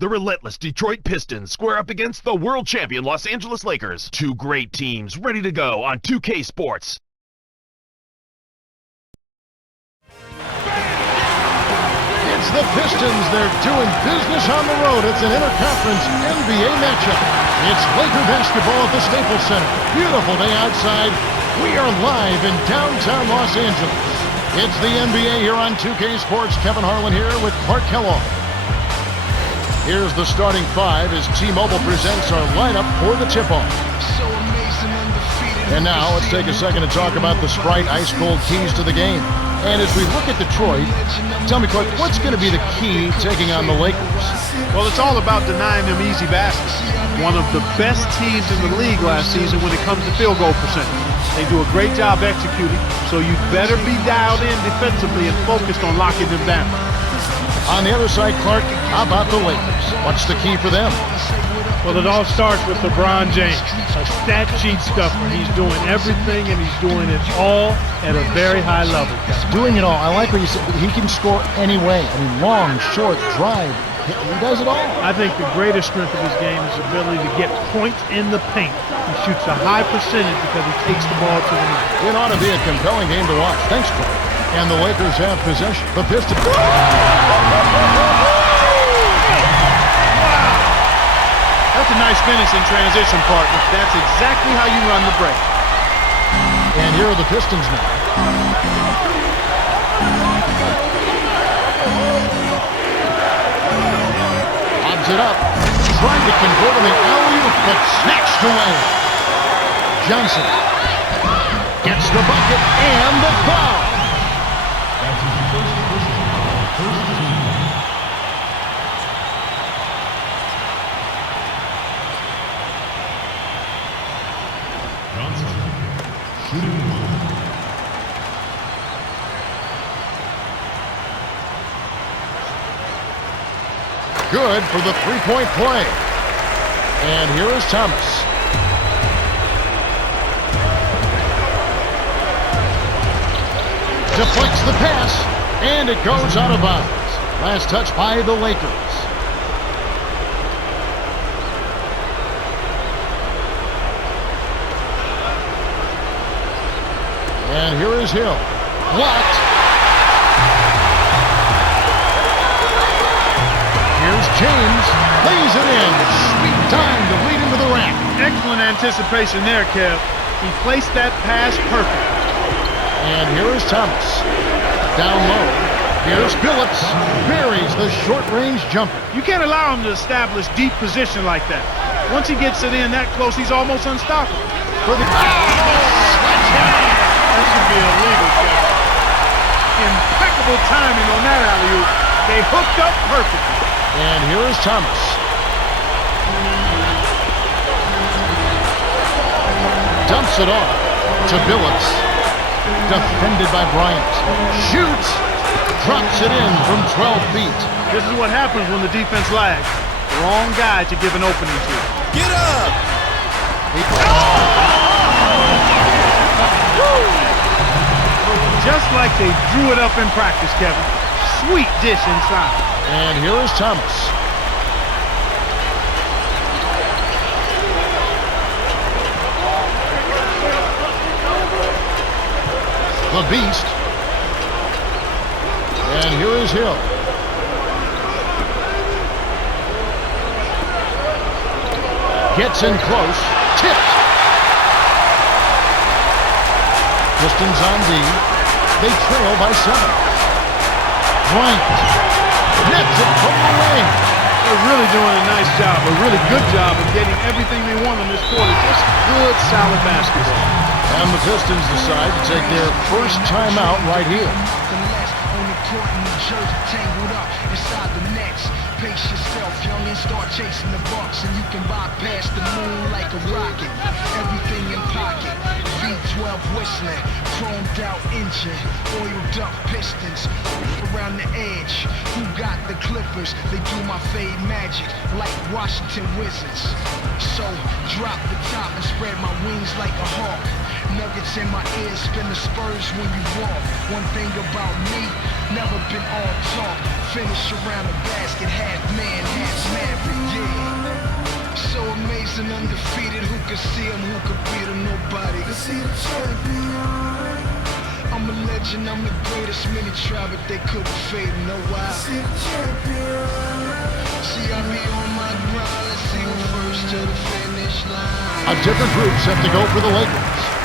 The relentless Detroit Pistons square up against the world champion Los Angeles Lakers. Two great teams ready to go on 2K Sports. It's the Pistons. They're doing business on the road. It's an interconference NBA matchup. It's Laker basketball at the Staples Center. Beautiful day outside. We are live in downtown Los Angeles. It's the NBA here on 2K Sports. Kevin Harlan here with Clark Kellogg. Here's the starting five as T-Mobile presents our lineup for the tip-off. And now let's take a second to talk about the Sprite ice-cold keys to the game. And as we look at Detroit, tell me, Clark, what's going to be the key taking on the Lakers? Well, it's all about denying them easy baskets. One of the best teams in the league last season when it comes to field goal percentage. They do a great job executing, so you better be dialed in defensively and focused on locking them down. On the other side, Clark, how about the Lakers? What's the key for them? Well, it all starts with LeBron James, a stat sheet stuffer. He's doing everything, and he's doing it all at a very high level. Doing it all. I like what you said. He can score any way. I mean, long, short, drive. He does it all. I think the greatest strength of his game is his ability to get points in the paint. He shoots a high percentage because he takes the ball to the line. It ought to be a compelling game to watch. Thanks, Clark. And the Lakers have possession. The Pistons. Wow! That's a nice finish in transition, partner. That's exactly how you run the break. And here are the Pistons now. Lobs it up. Trying to convert on the alley-oop, but snatched away. Johnson gets the bucket and the foul. Good for the three-point play. And here is Thomas. Deflects the pass, and it goes out of bounds. Last touch by the Lakers. And here is Hill. Blocked. Here's James. Lays it in. Sweet time to lead into the rack. Excellent anticipation there, Kev. He placed that pass perfect. And here is Thomas. Down low. Here's Phillips. Buries the short-range jumper. You can't allow him to establish deep position like that. Once he gets it in that close, he's almost unstoppable. For the That should be illegal, Kev. Impeccable timing on that alley-oop. They hooked up perfectly. And here is Thomas. Dumps it off to Phillips. Defended by Bryant. Shoots. Drops it in from 12 feet. This is what happens when the defense lags. Wrong guy to give an opening to. Get up! Just like they drew it up in practice, Kevin. Sweet dish inside. And here is Thomas. The Beast. And here is Hill. Gets in close. Tipped. Pistons on D. They trail by 7. Bryant nets it from the lane. They're really doing a nice job, a really good job of getting everything they want on this quarter. Just good, solid basketball. And the Pistons decide to take their first timeout right here. Pace yourself, young, and start chasing the bucks, and you can bypass the moon like a rocket. Everything in pocket, beat 12 whistling, chromed out engine, oiled up pistons around the edge. Who got the Clippers? They do my fade magic like Washington Wizards. So drop the top and spread my wings like a hawk. Nuggets in my ears, spin the Spurs when you walk. One thing about me, never been all talk. Finish around the basket, half man, half maverick, yeah. So amazing, undefeated. Who could see him? Who could beat him? Nobody. See the champion. I'm a legend. I'm the greatest. Many tried, but they couldn't fade. No why. See the champion. See, I be on my grind. Let's see who first to the finish line. A different group set to go for the Lakers.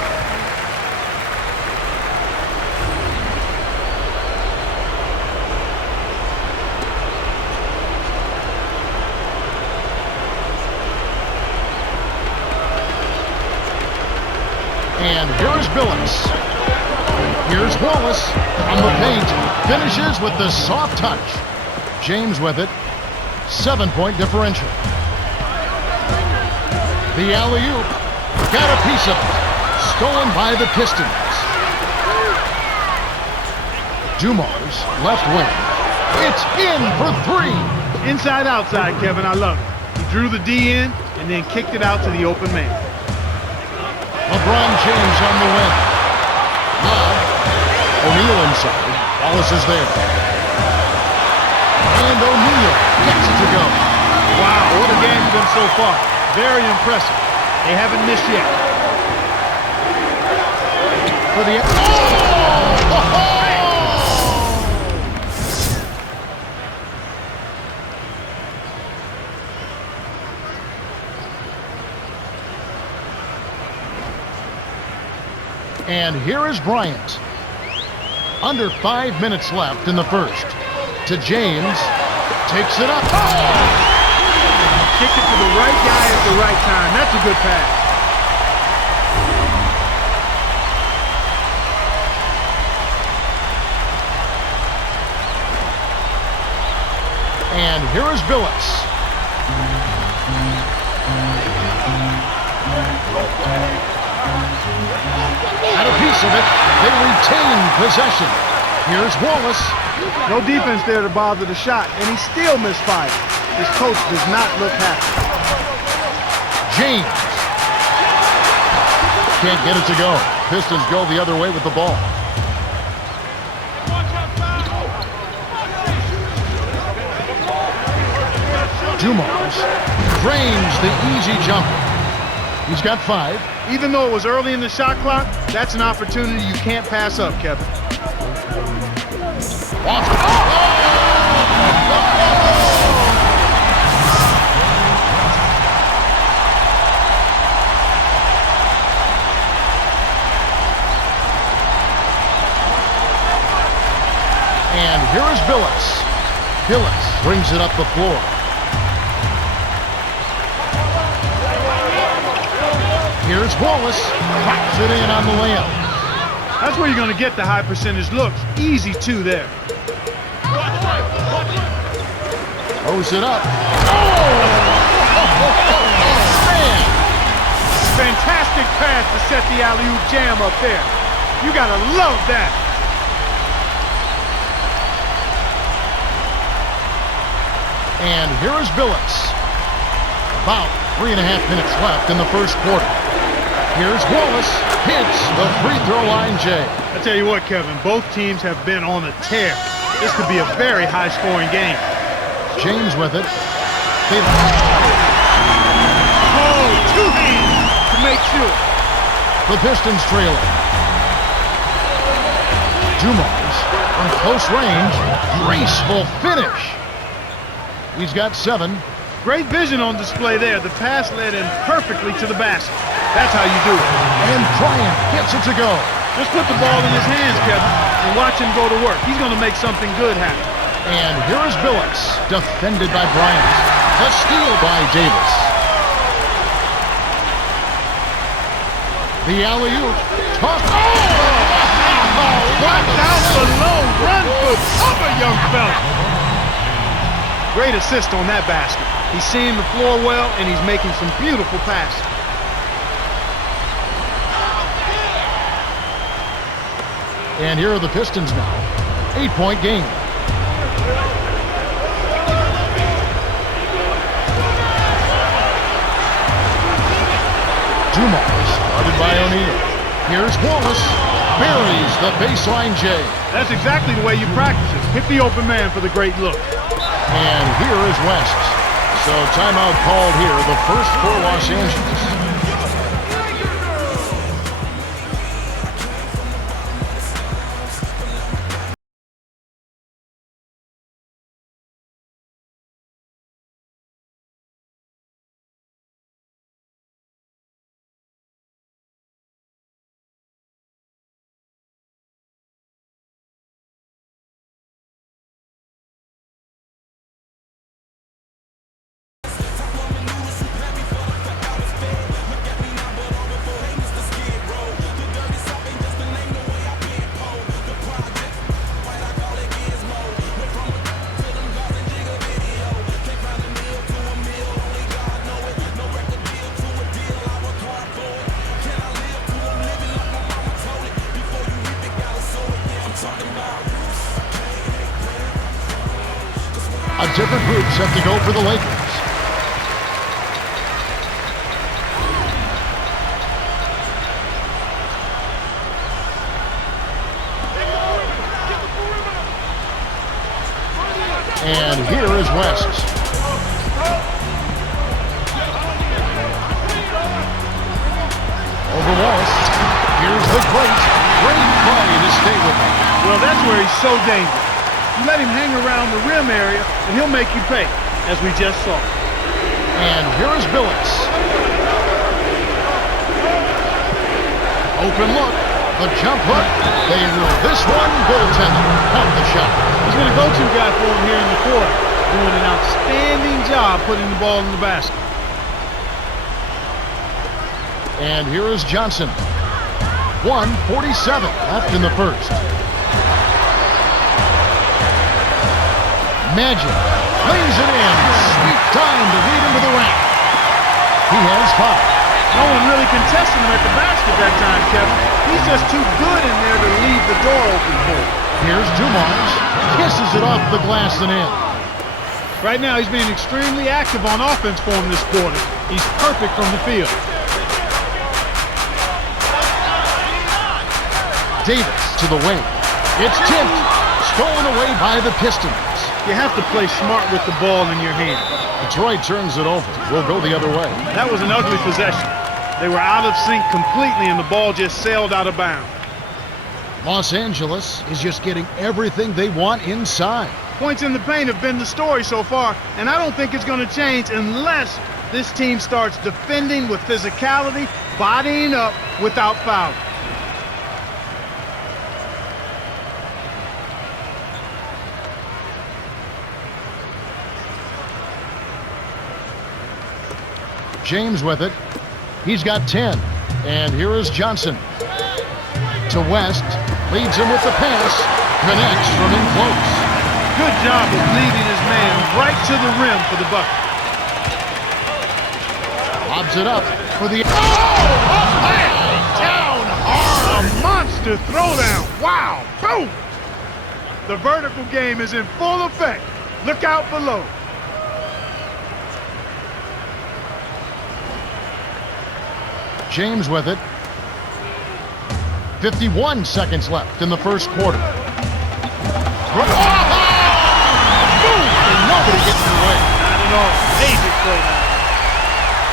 And here's Billups. Here's Wallace on the paint. Finishes with the soft touch. James with it. 7-point differential. The alley-oop. Got a piece of it. Stolen by the Pistons. Dumars, left wing. It's in for three. Inside, outside, Kevin. I love it. He drew the D in and then kicked it out to the open man. LeBron James on the wing. Lob. O'Neal inside. Wallace is there. And O'Neal gets it to go. Wow, what a game been so far. Very impressive. They haven't missed yet. For the... Oh! And here is Bryant. Under 5 minutes left in the first. To James. Takes it up. Oh! Kick it to the right guy at the right time. That's a good pass. And here is Billups. Had a piece of it. They retain possession. Here's Wallace. No defense there to bother the shot, and he still misfired. His coach does not look happy. James. Can't get it to go. Pistons go the other way with the ball. Dumars drains the easy jumper. He's got 5. Even though it was early in the shot clock, that's an opportunity you can't pass up, Kevin. And here is Billups. Billups brings it up the floor. Here's Wallace. Pops it in on the layup. That's where you're going to get the high percentage looks. Easy two there. Throws it up. Oh! Man! Fantastic pass to set the alley-oop jam up there. You got to love that. And here is Billups. About 3.5 minutes left in the first quarter. Here's Wallace. Hits the free throw line, Jay. I tell you what, Kevin, both teams have been on a tear. This could be a very high-scoring game. James with it. Oh, two hands to make sure. The Pistons trailing. Dumars from close range. Graceful finish. He's got 7. Great vision on display there. The pass led in perfectly to the basket. That's how you do it. And Bryant gets it to go. Just put the ball in his hands, Kevin, and watch him go to work. He's going to make something good happen. And here is Billups, defended by Bryant. The steal by Davis. The alley-oop. Tossed. Oh! Blocked out below. Run for cover, young fella. Great assist on that basket. He's seeing the floor well, and he's making some beautiful passes. And here are the Pistons now. 8-point game. Dumars, guarded by O'Neal. Here's Wallace. Buries the baseline J. That's exactly the way you practice it. Hit the open man for the great look. And here is West. So timeout called here, the first for Los Angeles. A different group set to go for the Lakers. And here is West. Over Wallace. Here's the great play to stay with him. Well, that's where he's so dangerous. You let him hang around the rim area, and he'll make you pay, as we just saw. And here is Billups. Open look. The jump hook. They rule this one. Goaltender. Count the shot. He's going to go-to guy for him here in the quarter, doing an outstanding job putting the ball in the basket. And here is Johnson. 1:47 left in the first. Magic lays it in. Sweet time to lead him to the rack. He has 5. No one really contested him at the basket that time, Kevin. He's just too good in there to leave the door open for him. Here's Dumars. Kisses it off the glass and in. Right now, he's being extremely active on offense for him this quarter. He's perfect from the field. Davis to the wing. It's tipped. Stolen away by the Pistons. You have to play smart with the ball in your hand. Detroit turns it over. We'll go the other way. That was an ugly possession. They were out of sync completely, and the ball just sailed out of bounds. Los Angeles is just getting everything they want inside. Points in the paint have been the story so far, and I don't think it's going to change unless this team starts defending with physicality, bodying up without fouling. James with it. He's got 10. And here is Johnson. To West. Leads him with the pass. Connects from in close. Good job of leading his man right to the rim for the bucket. Lobs it up for the... Oh! Down hard! A monster throwdown. Wow. Boom! The vertical game is in full effect. Look out below. James with it. 51 seconds left in the first quarter. Oh! Boom! And nobody gets in the way. Not at all. Amazing play now.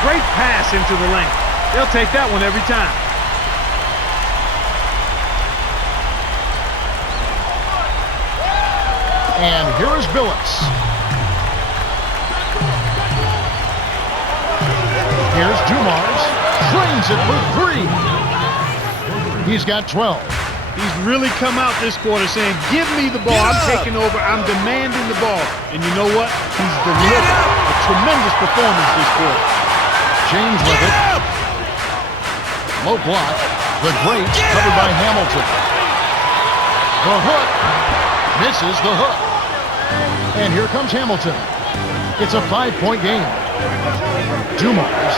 Great pass into the lane. They'll take that one every time. And here is Billups. Here's Dumars. Drains it for 3. He's got 12. He's really come out this quarter saying, give me the ball. I'm taking over. I'm demanding the ball. And you know what? He's delivered a tremendous performance this quarter. James with it. Low block. The great covered by Hamilton. The hook. Misses the hook. And here comes Hamilton. It's a 5-point game. Dumars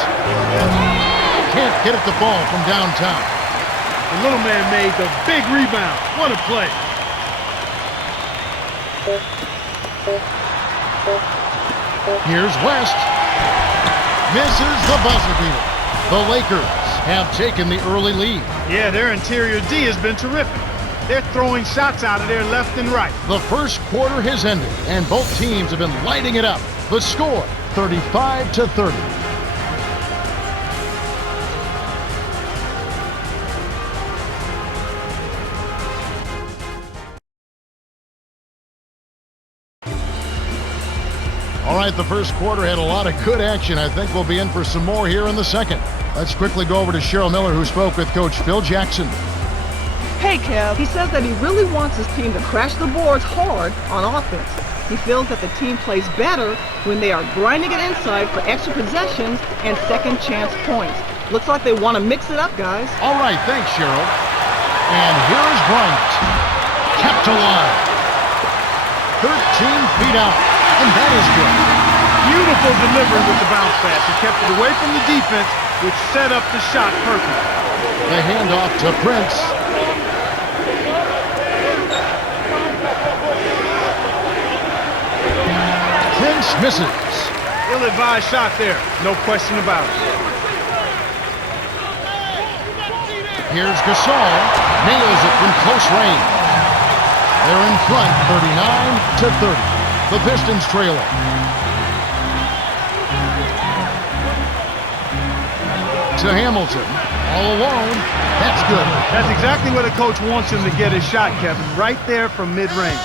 can't get at the ball from downtown. The little man made the big rebound. What a play. Here's West. Misses the buzzer beater. The Lakers have taken the early lead. Yeah, their interior D has been terrific. They're throwing shots out of there left and right. The first quarter has ended, and both teams have been lighting it up. The score, 35-30. All right, the first quarter had a lot of good action. I think we'll be in for some more here in the second. Let's quickly go over to Cheryl Miller, who spoke with Coach Phil Jackson. Hey, Kev. He says that he really wants his team to crash the boards hard on offense. He feels that the team plays better when they are grinding it inside for extra possessions and second chance points. Looks like they want to mix it up, guys. All right, thanks, Cheryl. And here's Bryant. Kept alive. 13 feet out, and that is good. Beautiful delivery with the bounce pass. He kept it away from the defense, which set up the shot perfectly. The handoff to Prince. Prince misses. Ill-advised shot there. No question about it. Here's Gasol. Nails it from close range. They're in front, 39-30. The Pistons trailing. To Hamilton. All alone. That's good. That's exactly what a coach wants him to get his shot, Kevin. Right there from mid-range.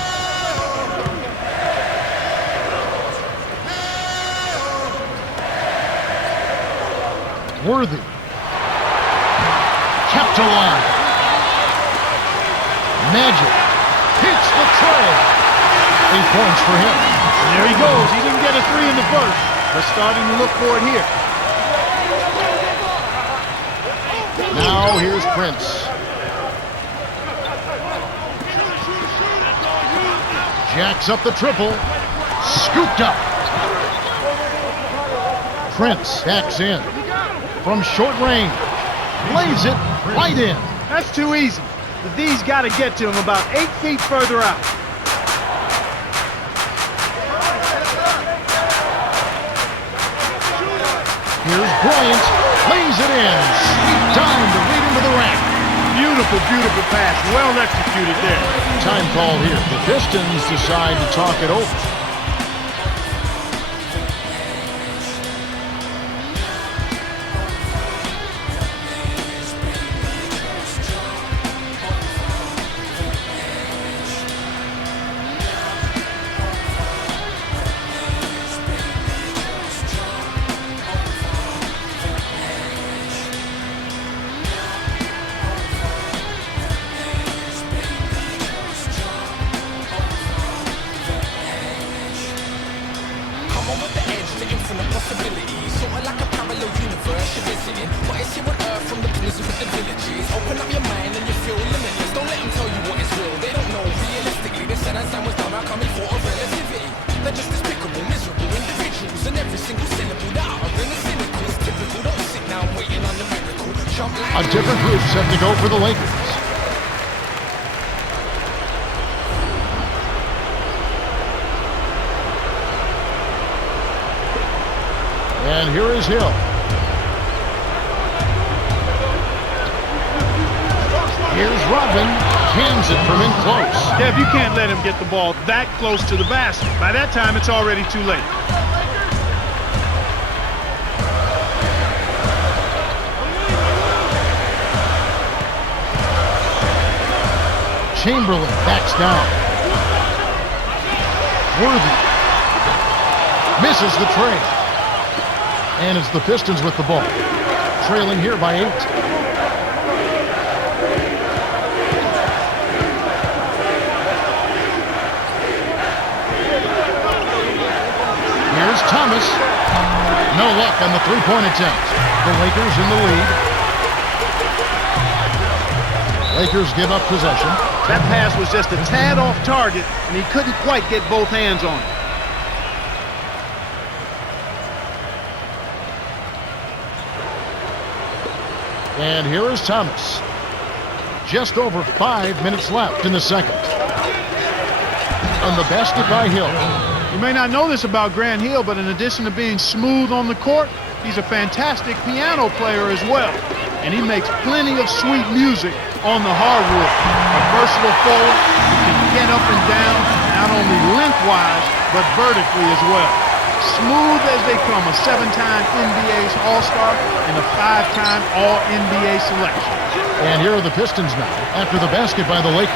Worthy. Kept alive. Magic. Hits the tray. 8 points for him. And there he goes. He didn't get a three in the first, but starting to look for it here. Now here's Prince. Jacks up the triple. Scooped up. Prince backs in. From short range. Lays it right in. That's too easy. The D's got to get to him about 8 feet further out. Here's Bryant. Lays it in. Sweet time to lead into the rack. Beautiful, beautiful pass. Well executed there. Time call here. The Pistons decide to talk it over. A different group set to go for the Lakers. And here is Hill. Here's Rodman. Cans it from in close. Kev, you can't let him get the ball that close to the basket. By that time, it's already too late. Chamberlain backs down. Worthy. Misses the tray. And it's the Pistons with the ball. Trailing here by 8. Here's Thomas. No luck on the three-point attempt. The Lakers in the lead. Lakers give up possession. That pass was just a tad off target, and he couldn't quite get both hands on it. And here is Thomas. Just over 5 minutes left in the second. And the basket by Hill. You may not know this about Grant Hill, but in addition to being smooth on the court, he's a fantastic piano player as well. And he makes plenty of sweet music on the hardwood. A versatile forward who can get up and down, not only lengthwise, but vertically as well. Smooth as they come, a 7-time NBA All-Star and a 5-time All-NBA selection. And here are the Pistons now, after the basket by the Lakers.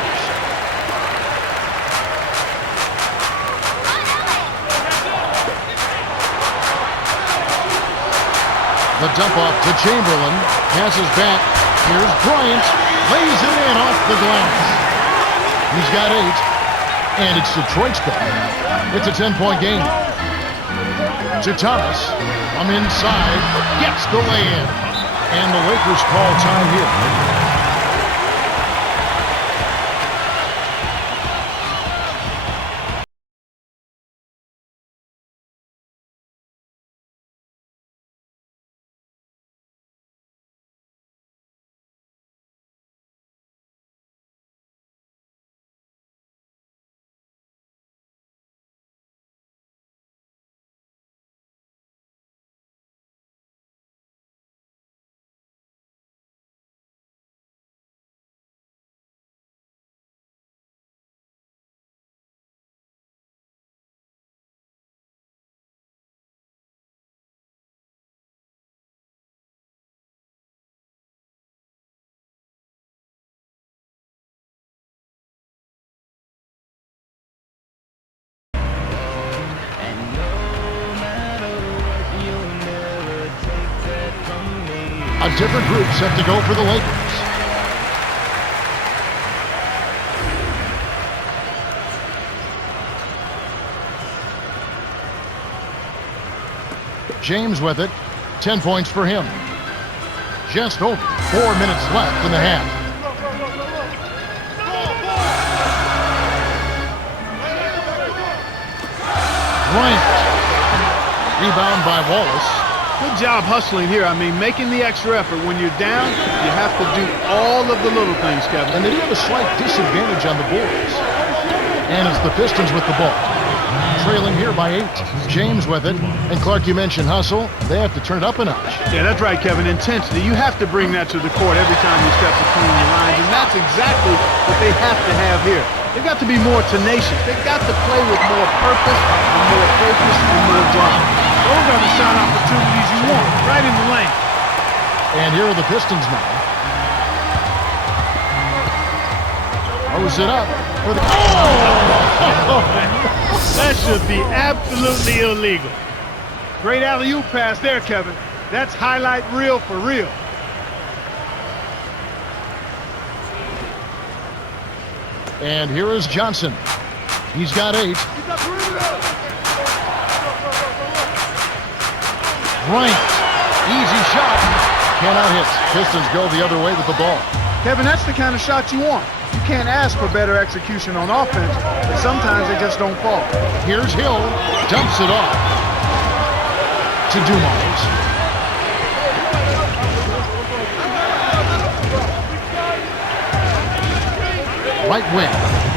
The dump off to Chamberlain, passes back, here's Bryant, lays it in off the glass. He's got 8, and it's Detroit's goal. It's a 10-point game. To Thomas, from inside, gets the lay-in. And the Lakers call time here. A different group set to go for the Lakers. James with it. 10 points for him. Just over 4 minutes left in the half. Bryant. Rebound by Wallace. Good job hustling here. I mean, making the extra effort. When you're down, you have to do all of the little things, Kevin. And they do have a slight disadvantage on the boards. And it's the Pistons with the ball. Trailing here by 8. James with it. And Clark, you mentioned hustle. They have to turn it up a notch. Yeah, that's right, Kevin. Intensity. You have to bring that to the court every time you step between the lines. And that's exactly what they have to have here. They've got to be more tenacious. They've got to play with more purpose and more focus and more drive. Those are the shot opportunities you want, right in the lane. And here are the Pistons now. Throws it up. That should be absolutely illegal. Great alley-oop pass there, Kevin. That's highlight reel for real. And here is Johnson. He's got 8. Bryant. Easy shot. Cannot hit. Pistons go the other way with the ball. Kevin, that's the kind of shot you want. You can't ask for better execution on offense, but sometimes they just don't fall. Here's Hill. Dumps it off to Dumars. Right wing.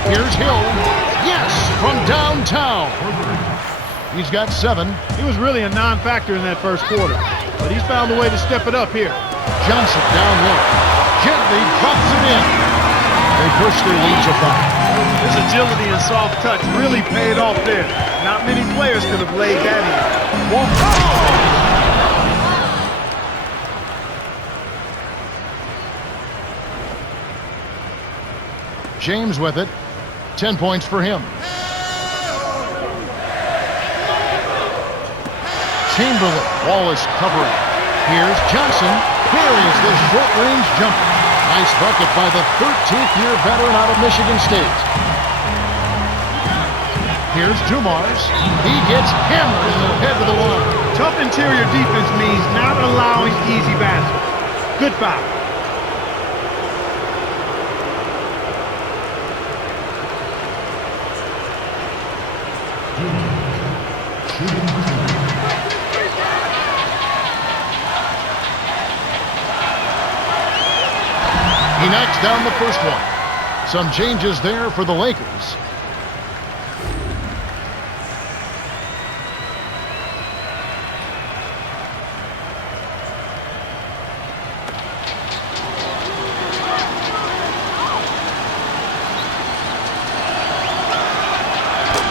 Here's Hill. Yes, from downtown. He's got 7. He was really a non-factor in that first quarter, but he's found a way to step it up here. Johnson down low. Gently drops it in. They push their lead to 5. His agility and soft touch really paid off there. Not many players could have laid that in. James with it. 10 points for him. Chamberlain. Wallace covering. Here's Johnson. Buries the short-range jumper. Nice bucket by the 13th-year veteran out of Michigan State. Here's Dumars. He gets hammered in the head of the line. Tough interior defense means not allowing easy baskets. Good foul. He knocks down the first one. Some changes there for the Lakers.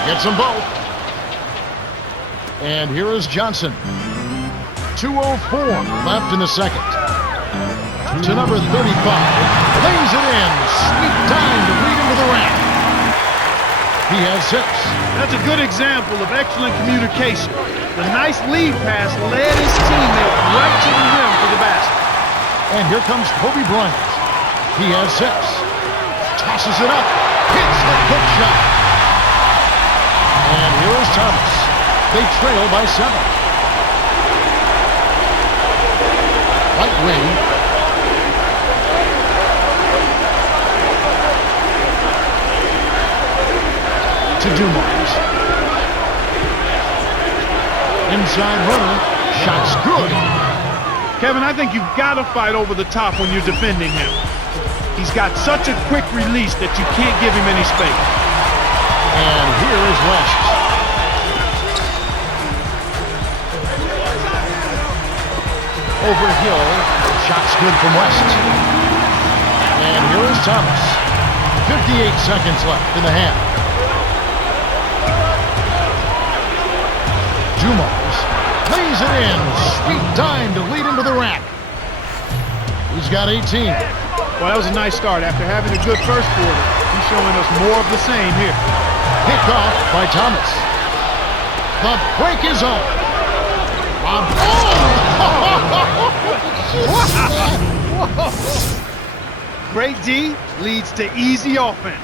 Gets them both. And here is Johnson. 2:04 left in the second. To number 35. Lays it in. Sweet time to lead into the rack. He has 6. That's a good example of excellent communication. The nice lead pass led his teammate right to the rim for the basket. And here comes Kobe Bryant. He has 6. Tosses it up. Hits the quick shot. And here is Thomas. They trail by 7. Right wing. To Dumars. Inside runner. Shot's good. Kevin, I think you've got to fight over the top when you're defending him. He's got such a quick release that you can't give him any space. And here is West. Over Hill. Shot's good from West. And here is Thomas. 58 seconds left in the half. Dumars lays it in. Sweet time to lead into the rack. He's got 18. Well, that was a nice start. After having a good first quarter, he's showing us more of the same here. Picked off by Thomas. The break is on. Great D leads to easy offense.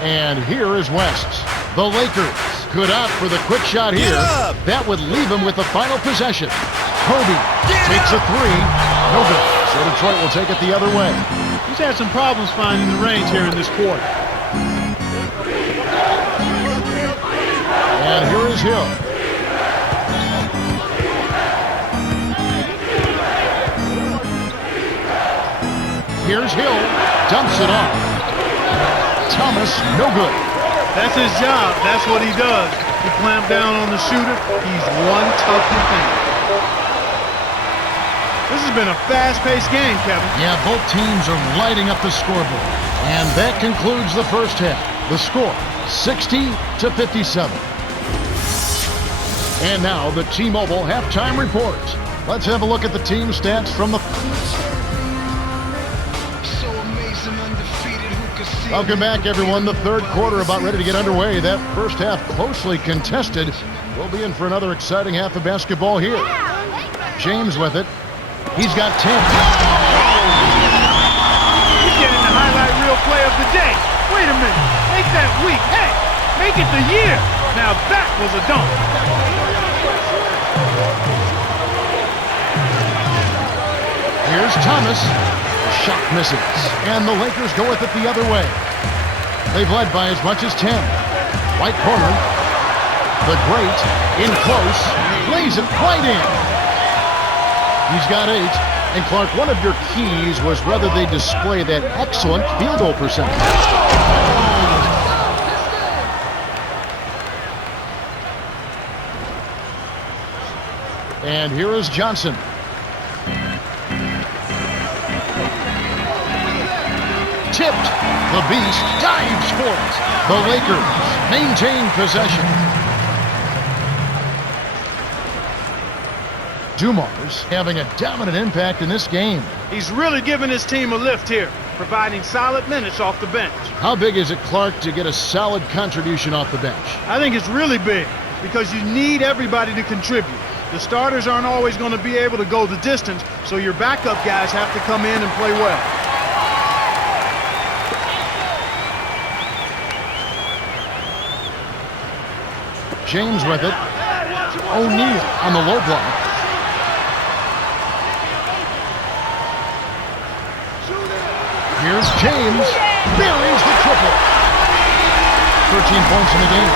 And here is West. The Lakers could opt for the quick shot here. That would leave him with the final possession. Kobe takes a 3. No good. So Detroit will take it the other way. He's had some problems finding the range here in this quarter. And here is Hill. Here's Hill. Dumps it off. Thomas, no good. That's his job. That's what he does. He clamped down on the shooter. He's one tough defender. This has been a fast-paced game, Kevin. Yeah, both teams are lighting up the scoreboard. And that concludes the first half. The score, 60-57. And now the T-Mobile halftime report. Let's have a look at the team stats from the... Welcome back, everyone. The third quarter about ready to get underway. That first half closely contested. We'll be in for another exciting half of basketball here. James with it. He's got 10. He's getting the highlight reel play of the day. Wait a minute. Make that week. Hey, make it the year. Now that was a dunk. Here's Thomas. Shot misses. And the Lakers go with it the other way. They've led by as much as 10. Right corner. The Great in close. Lays it right in. He's got 8. And Clark, one of your keys was whether they display that excellent field goal percentage. And here is Johnson. Tipped. The Beast dives for it. The Lakers maintain possession. Dumars having a dominant impact in this game. He's really giving his team a lift here, providing solid minutes off the bench. How big is it, Clark, to get a solid contribution off the bench? I think it's really big because you need everybody to contribute. The starters aren't always going to be able to go the distance, so your backup guys have to come in and play well. James with it. O'Neal on the low block. Here's James. Buries the triple. 13 points in the game.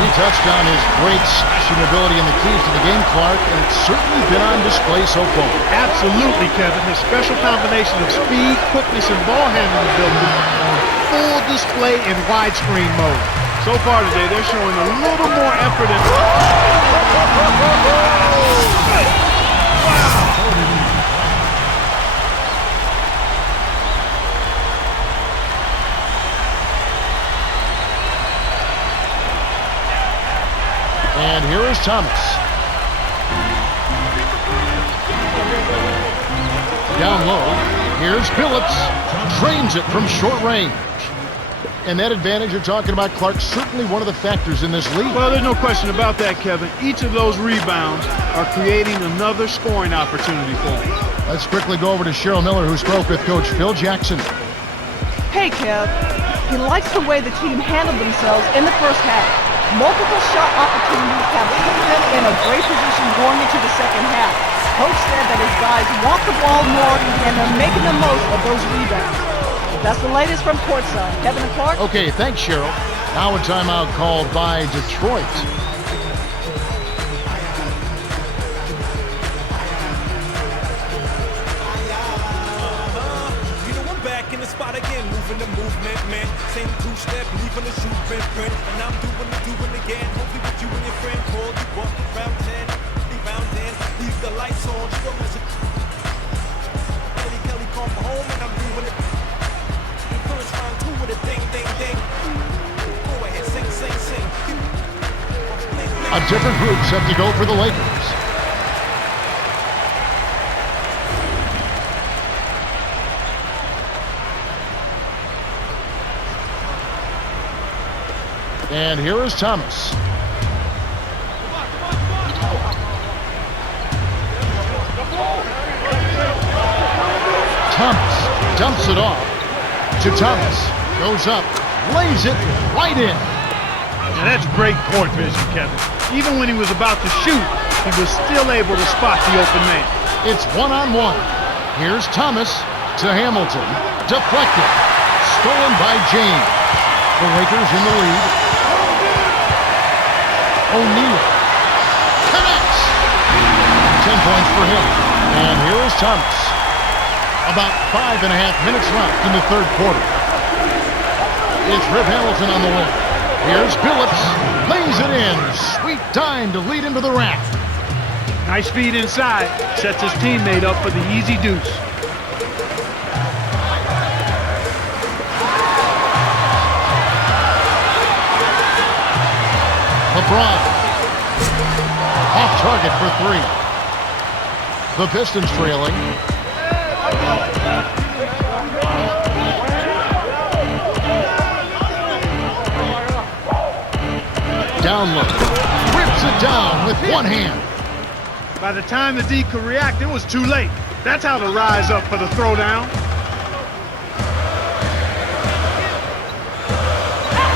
He touched on his great slashing ability and the keys to the game, Clark, and it's certainly been on display so far. Absolutely, Kevin. His special combination of speed, quickness, and ball handling ability on full display in widescreen mode. So far today, they're showing a little more effort and... And here is Thomas. Down low, here's Phillips. Drains it from short range. And that advantage you're talking about, Clark, certainly one of the factors in this league. Well, there's no question about that, Kevin. Each of those rebounds are creating another scoring opportunity for them. Let's quickly go over to Cheryl Miller, who spoke with Coach Phil Jackson. Hey, Kev. He likes the way the team handled themselves in the first half. Multiple shot opportunities have put them in a great position going into the second half. Coach said that his guys want the ball more and they're making the most of those rebounds. That's the latest from courtside. Kevin and Clark? Okay, thanks, Cheryl. Now a timeout called by Detroit. Back in the spot again, moving the movement, man. Same two-step, leaving the shoe print, and I'm doing again. Hopefully with you and your friend, call you up round 10, rebound 10, leave the lights on, show music. Kelly, come home and I'm doing it. First round 2 with a ding, ding, ding. Go ahead, sing. A different group set to go for the Lakers. And here is Thomas. Thomas dumps it off to Thomas. Goes up, lays it right in. Now that's great court vision, Kevin. Even when he was about to shoot, he was still able to spot the open man. It's one-on-one. Here's Thomas to Hamilton. Deflected. Stolen by James. The Lakers in the lead. O'Neal connects. 10 points for him. And here is Thomas. About 5.5 minutes left in the third quarter. It's Rip Hamilton on the wing. Here's Phillips. Lays it in. Sweet dime to lead into the rack. Nice feed inside. Sets his teammate up for the easy deuce. LeBron. Off target for 3. The Pistons trailing. Down low. Rips it down with one hand. By the time the D could react, it was too late. That's how to rise up for the throwdown.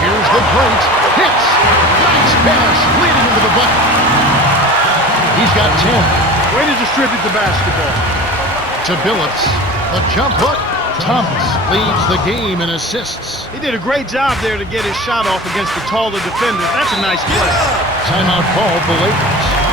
Here's the great hits. Nice pass leading into the bucket. He's got 10. Way to distribute the basketball. To Billups. A jump hook. Thomas leads the game in assists. He did a great job there to get his shot off against the taller defender. That's a nice play. Timeout called the Lakers.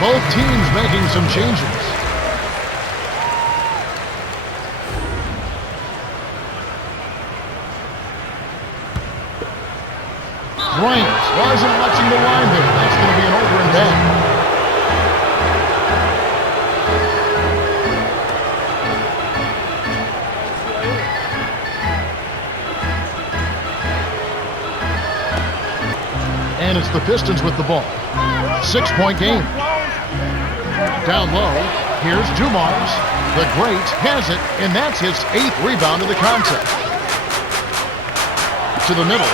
Both teams making some changes. Bryant wasn't watching the line there. That's going to be an over and back. And it's the Pistons with the ball. 6-point game. Down low, here's Dumars. The great has it, and that's his 8th rebound of the contest. To the middle,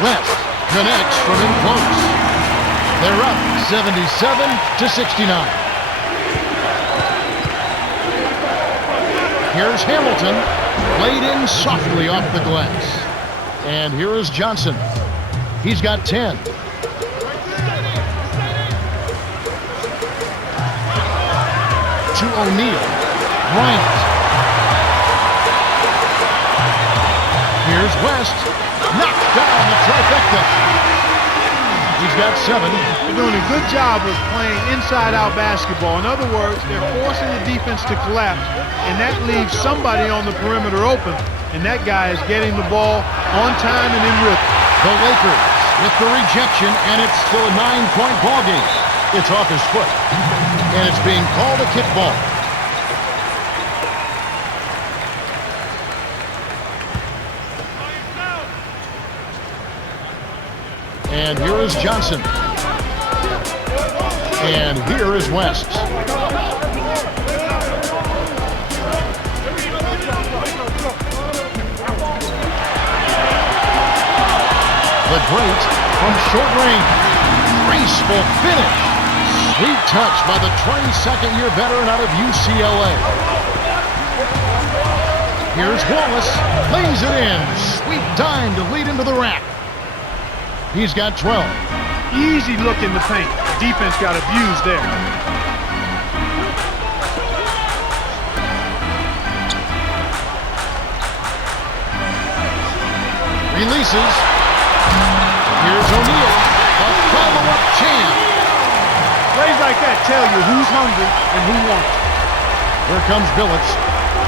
West connects from in close. They're up 77-69. Here's Hamilton, played in softly off the glass. And here is Johnson. He's got 10. To O'Neal, Bryant. Here's West, knocked down the trifecta. He's got 7. They're doing a good job of playing inside-out basketball. In other words, they're forcing the defense to collapse, and that leaves somebody on the perimeter open, and that guy is getting the ball on time and in rhythm. The Lakers with the rejection, and it's still a 9-point ball game. It's off his foot, and it's being called a kickball. And here is Johnson. And here is West. The great from short range. Graceful finish. Sweet touch by the 22nd-year veteran out of UCLA. Here's Wallace. Lays it in. Sweet dime to lead into the rack. He's got 12. Easy look in the paint. Defense got abused there. Releases. Here's O'Neal. A follow-up champ. Plays like that tell you who's hungry and who wants. Here comes Billets.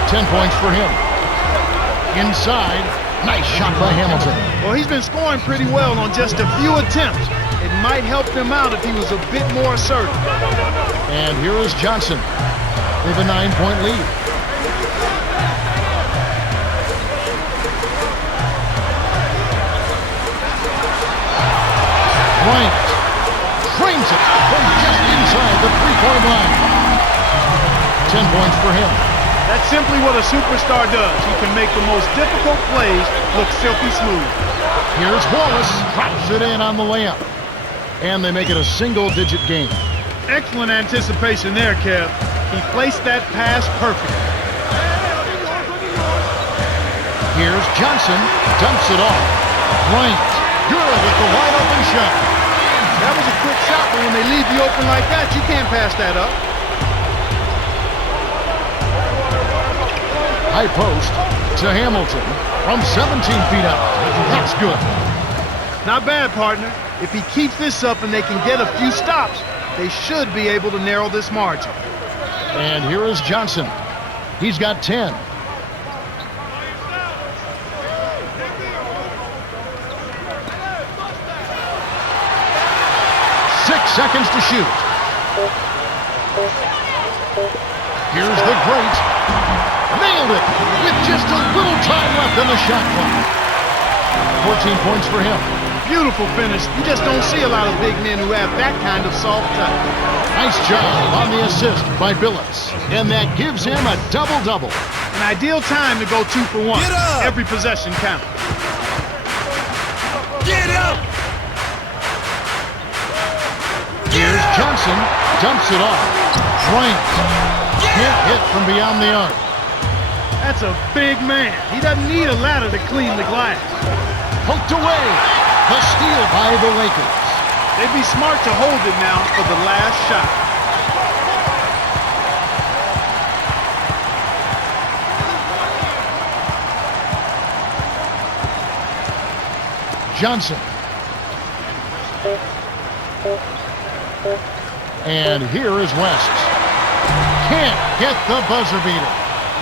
10 points for him. Inside. Nice shot by Hamilton. Well, he's been scoring pretty well on just a few attempts. It might help him out if he was a bit more assertive. And here is Johnson. They have a 9-point lead. Bryant frames it from just inside the 3-point line. 10 points for him. That's simply what a superstar does. He can make the most difficult plays look silky smooth. Here's Wallace. Drops it in on the layup. And they make it a single-digit game. Excellent anticipation there, Kev. He placed that pass perfectly. Here's Johnson. Dumps it off. Bryant. Good with the wide-open shot. That was a quick shot, but when they leave you open like that, you can't pass that up. High post to Hamilton from 17 feet out. That's good. Not bad, partner. If he keeps this up and they can get a few stops, they should be able to narrow this margin. And here is Johnson. He's got 10. Seconds to shoot. Here's the great. Nailed it with just a little time left on the shot clock. 14 points for him. Beautiful finish. You just don't see a lot of big men who have that kind of soft touch. Nice job on the assist by Billets. And that gives him a double-double. An ideal time to go 2 for 1. Get up! Every possession counts. Get up! Here's Johnson, dumps it off. Bryant can't hit from beyond the arc. That's a big man. He doesn't need a ladder to clean the glass. Poked away. The steal by the Lakers. They'd be smart to hold it now for the last shot. Johnson. And here is West. Can't get the buzzer beater.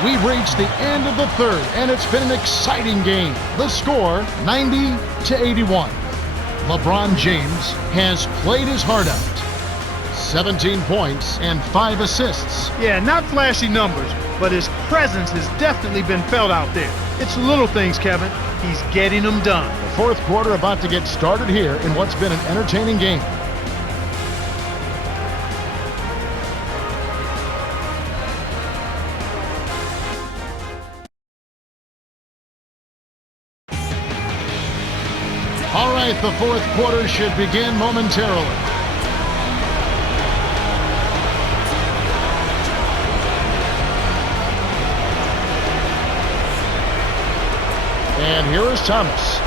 We've reached the end of the third, and it's been an exciting game. The score, 90-81. LeBron James has played his heart out. 17 points and 5 assists. Yeah, not flashy numbers, but his presence has definitely been felt out there. It's little things, Kevin. He's getting them done. The fourth quarter about to get started here in what's been an entertaining game. All right, the fourth quarter should begin momentarily. And here is Thomas.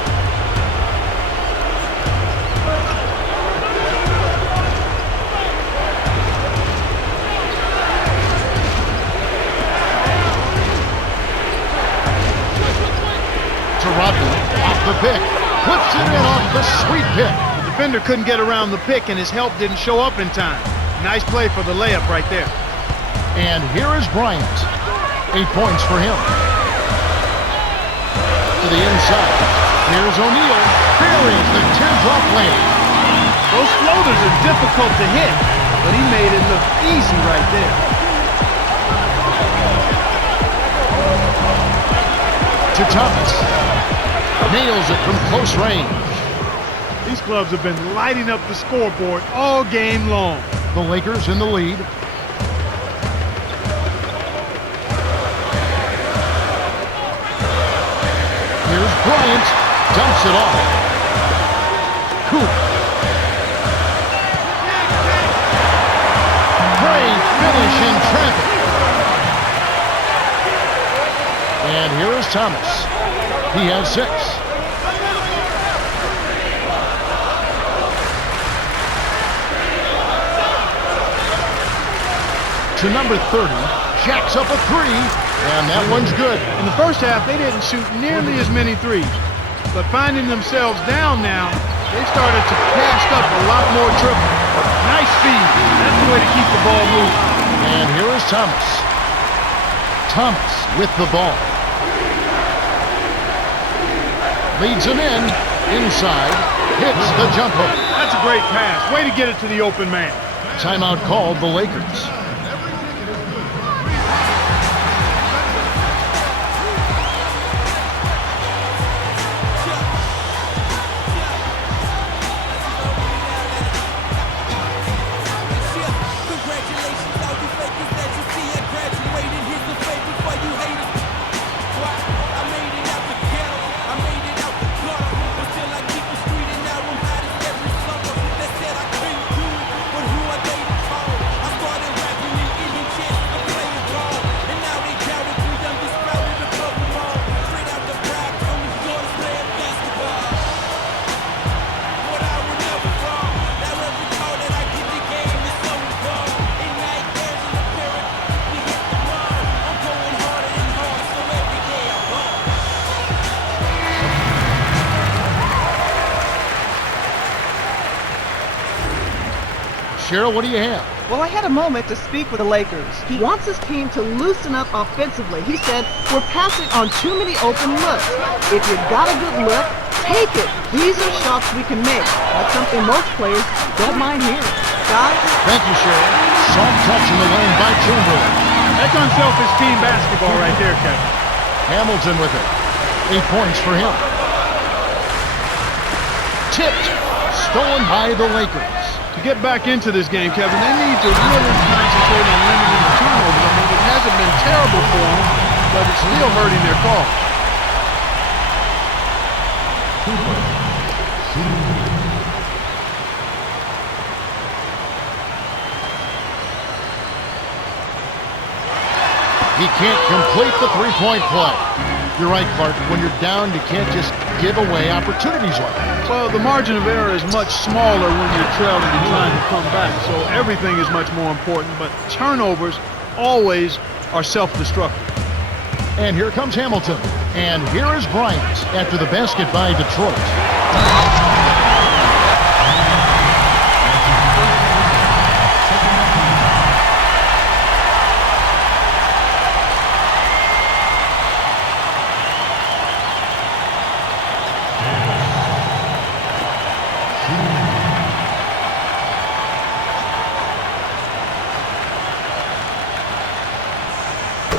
To Rodney, off the pick. Puts it in off the sweet pick. The defender couldn't get around the pick, and his help didn't show up in time. Nice play for the layup right there. And here is Bryant. 8 points for him. To the inside. Here's O'Neal. Buries the teardrop lane. Those floaters are difficult to hit, but he made it look easy right there. To Thomas. Nails it from close range. These clubs have been lighting up the scoreboard all game long. The Lakers in the lead. Here's Bryant. Dumps it off. Coop. Great finish in traffic. And here is Thomas. He has 6. To number 30, jacks up a 3, and that one's good. In the first half, they didn't shoot nearly as many threes, but finding themselves down now, they started to cast up a lot more triples. Nice speed. That's the way to keep the ball moving. And here is Thomas. Thomas with the ball. Leads him in, inside, hits the jump hook. That's a great pass. Way to get it to the open man. Timeout called the Lakers. Cheryl, what do you have? Well, I had a moment to speak with the Lakers. He wants his team to loosen up offensively. He said, we're passing on too many open looks. If you've got a good look, take it. These are shots we can make. That's something most players don't mind hearing. Guys? Thank you, Cheryl. Soft touch in the lane by Chamberlain. That's unselfish team basketball right there, Kevin. Hamilton with it. 8 points for him. Tipped. Stolen by the Lakers. To get back into this game, Kevin, they need to really concentrate on limiting the turnovers. I mean, it hasn't been terrible for them, but it's still hurting their cause. He can't complete the three-point play. You're right, Clark. When you're down, you can't just give away opportunities like that. Well, the margin of error is much smaller when you're trailing and trying to come back, so everything is much more important, but turnovers always are self-destructive. And here comes Hamilton. And here is Bryant after the basket by Detroit.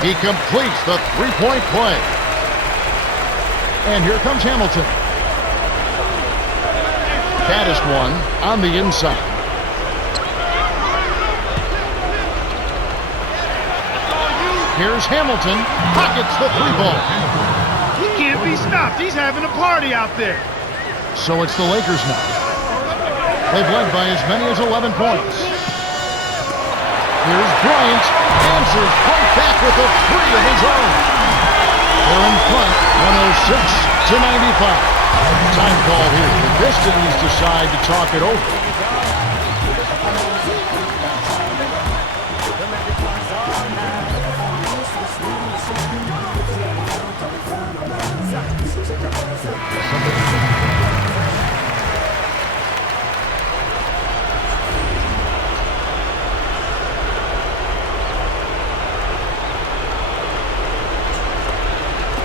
He completes the three-point play. And here comes Hamilton. Caddis one on the inside. Here's Hamilton. Pockets the 3 ball. He can't be stopped. He's having a party out there. So it's the Lakers now. They've led by as many as 11 points. Here's Bryant. Answers right back with a 3 of his own. They're in front, 106-95. Time call here. The Pistons decide to talk it over.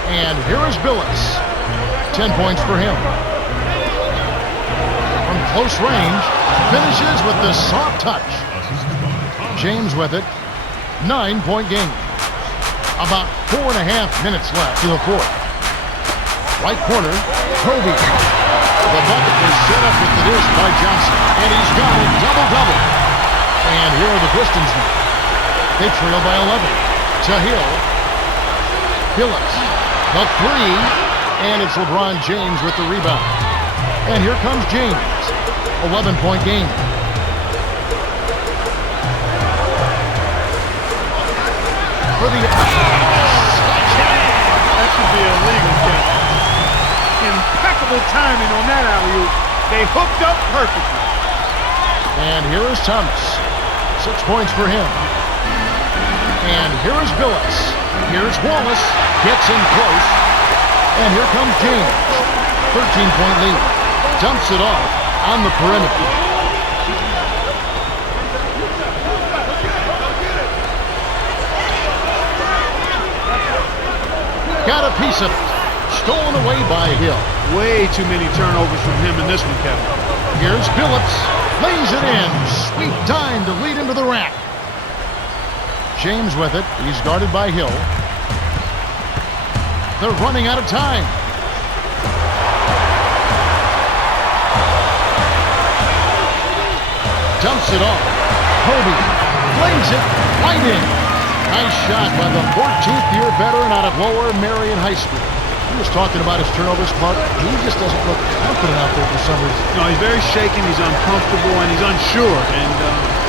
And here is Billups. 10 points for him. From close range, finishes with the soft touch. James with it. 9-point game. About 4.5 minutes left to the fourth. Right corner, Kobe. The bucket was set up with the dish by Johnson. And he's got a double-double. And here are the Pistons now. They trail by 11. To Hill. Billups. The 3, and it's LeBron James with the rebound. And here comes James. 11-point game. For the... That should be illegal, Kevin. Impeccable timing on that alley-oop. They hooked up perfectly. And here is Thomas. 6 points for him. And here is Billups. Here's Wallace. Gets in close. And here comes James. 13-point lead. Dumps it off on the perimeter. Got a piece of it. Stolen away by Hill. Way too many turnovers from him in this one, Kevin. Here's Billups. Lays it in. Sweet dime to lead into the rack. James with it. He's guarded by Hill. They're running out of time. Dumps it off. Kobe flings it right in. Nice shot by the 14th-year veteran out of Lower Marion High School. He was talking about his turnovers, Clark. He just doesn't look confident out there for some reason. No, he's very shaken, he's uncomfortable, and he's unsure. And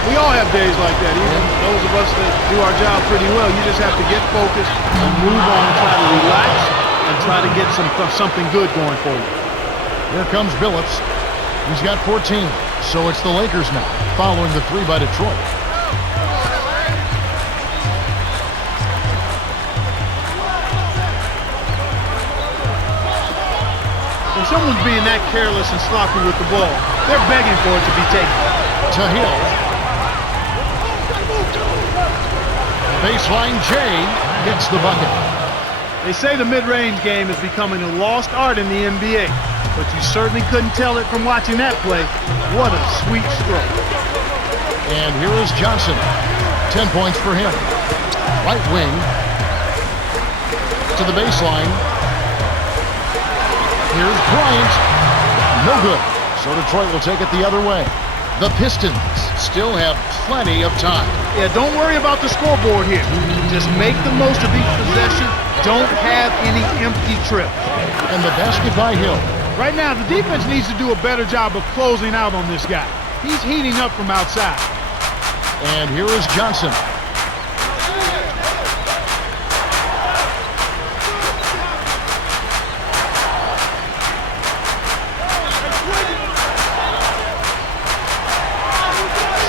we all have days like that. Even those of us that do our job pretty well, you just have to get focused and move on, try to relax, and try to get something good going for you. Here comes Billups. He's got 14. So it's the Lakers now, following the 3 by Detroit. When someone's being that careless and sloppy with the ball, they're begging for it to be taken. To Hill. Baseline J gets the bucket. They say the mid-range game is becoming a lost art in the NBA, but you certainly couldn't tell it from watching that play. What a sweet stroke. And here is Johnson. 10 points for him. Right wing. To the baseline. Here's Bryant. No good. So Detroit will take it the other way. The Pistons still have plenty of time. Yeah, don't worry about the scoreboard here. Just make the most of each possession. Don't have any empty trips. And the basket by Hill. Right now, the defense needs to do a better job of closing out on this guy. He's heating up from outside. And here is Johnson.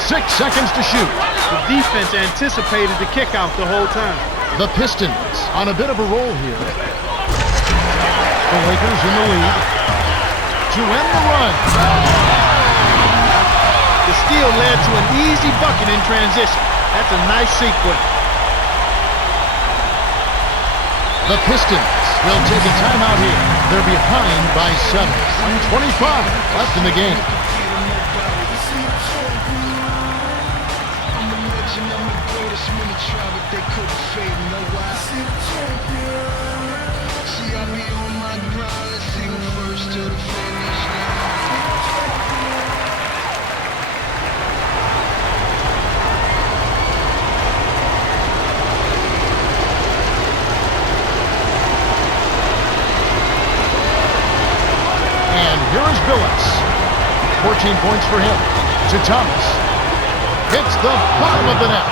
Six seconds to shoot. The defense anticipated the kick out the whole time. The Pistons on a bit of a roll here. The Lakers in the lead. To end the run. The steal led to an easy bucket in transition. That's a nice sequence. The Pistons will take a timeout here. They're behind by 7. 1:25 left in the game. They couldn't fade, you know why? See, I be on my grind. points for him. To Thomas. Hits the bottom of the net.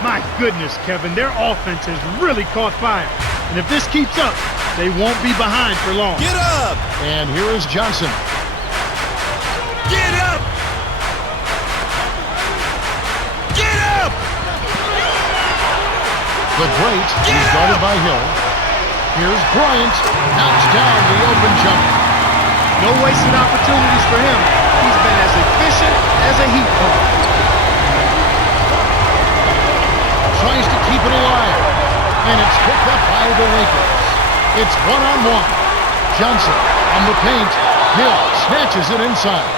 My goodness, Kevin, their offense has really caught fire. And if this keeps up, they won't be behind for long. Get up! And here is Johnson. Get up! Get up! The great is guarded by Hill. Here's Bryant. Knocks down the open jumper. No wasted opportunities for him. He's been as efficient as a heat pump. Tries to keep it alive. And it's picked up by the Lakers. It's one-on-one. Johnson on the paint. Hill snatches it inside.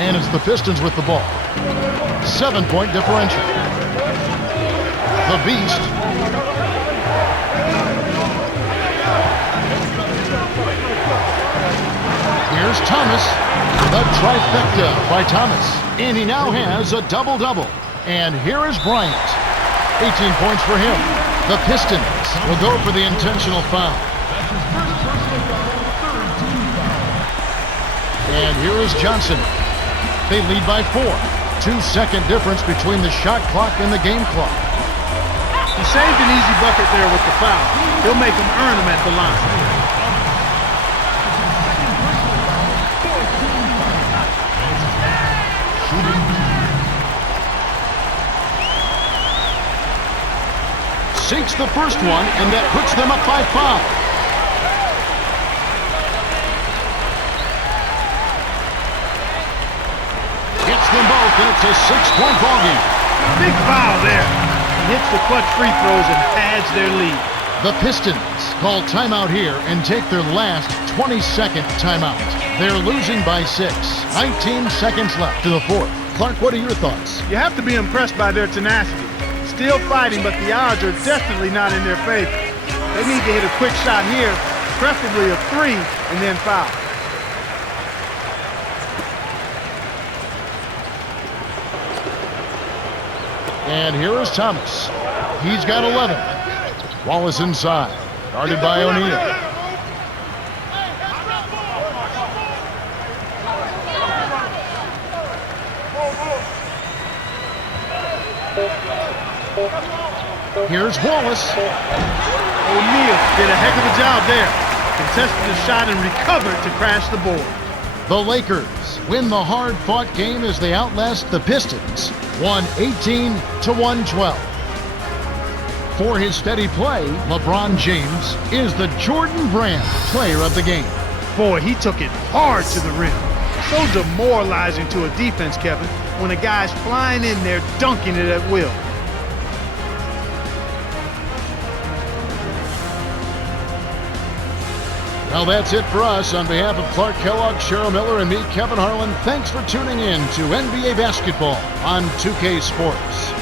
And it's the Pistons with the ball. 7-point differential. The Beast. Here's Thomas. The trifecta by Thomas. And he now has a double-double. And here is Bryant. 18 points for him. The Pistons will go for the intentional foul. And here is Johnson. They lead by 4. 2-second difference between the shot clock and the game clock. He saved an easy bucket there with the foul. He'll make them earn them at the line. Sinks the first one, and that puts them up by 5. Hits them both, and it's a 6-point ballgame. Big foul there. He hits the clutch free throws and pads their lead. The Pistons call timeout here and take their last 22nd timeout. They're losing by 6. 19 seconds left to the fourth. Clark, what are your thoughts? You have to be impressed by their tenacity. Still fighting, but the odds are definitely not in their favor. They need to hit a quick shot here, preferably a 3, and then foul. And here is Thomas. He's got 11. Wallace inside, guarded by O'Neal. Here's Wallace. O'Neal did a heck of a job there. Contested the shot and recovered to crash the board. The Lakers win the hard-fought game as they outlast the Pistons, 118-112. For his steady play, LeBron James is the Jordan Brand player of the game. Boy, he took it hard to the rim. So demoralizing to a defense, Kevin, when a guy's flying in there dunking it at will. Well, that's it for us. On behalf of Clark Kellogg, Cheryl Miller, and me, Kevin Harlan, thanks for tuning in to NBA Basketball on 2K Sports.